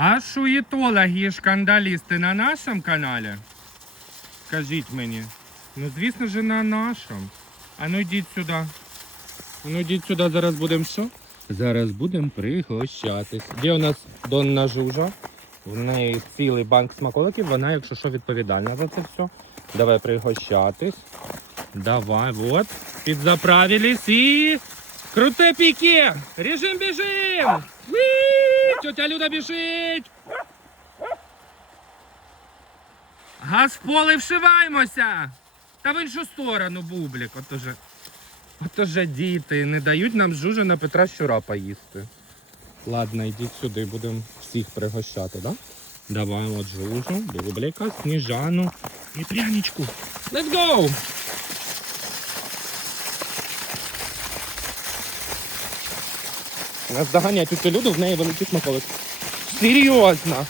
А шуєтологи і шкандалісти на нашому каналі? Скажіть мені. Ну, звісно ж, на нашому. А ну йдіть сюди. Ну йдіть сюди, зараз будемо що? Зараз будемо пригощатись. Де у нас Донна Жужа? В неї цілий банк смаколиків, вона, якщо що, відповідальна за це все. Давай пригощатись. Давай, вот. Підзаправились і. Круте піке! Режим біжим! Тетя Люда біжить! Газ в поле вшиваємося! Та в іншу сторону, бублік. От уже. От уже діти не дають нам жужа на Петра Щура поїсти. Ладно, йдіть сюди, будемо всіх пригощати, да? Давай от жужу, бубліка, сніжану і пряничку. Let's go! Нас тут люди, в неї великий смаколик. Серйозно!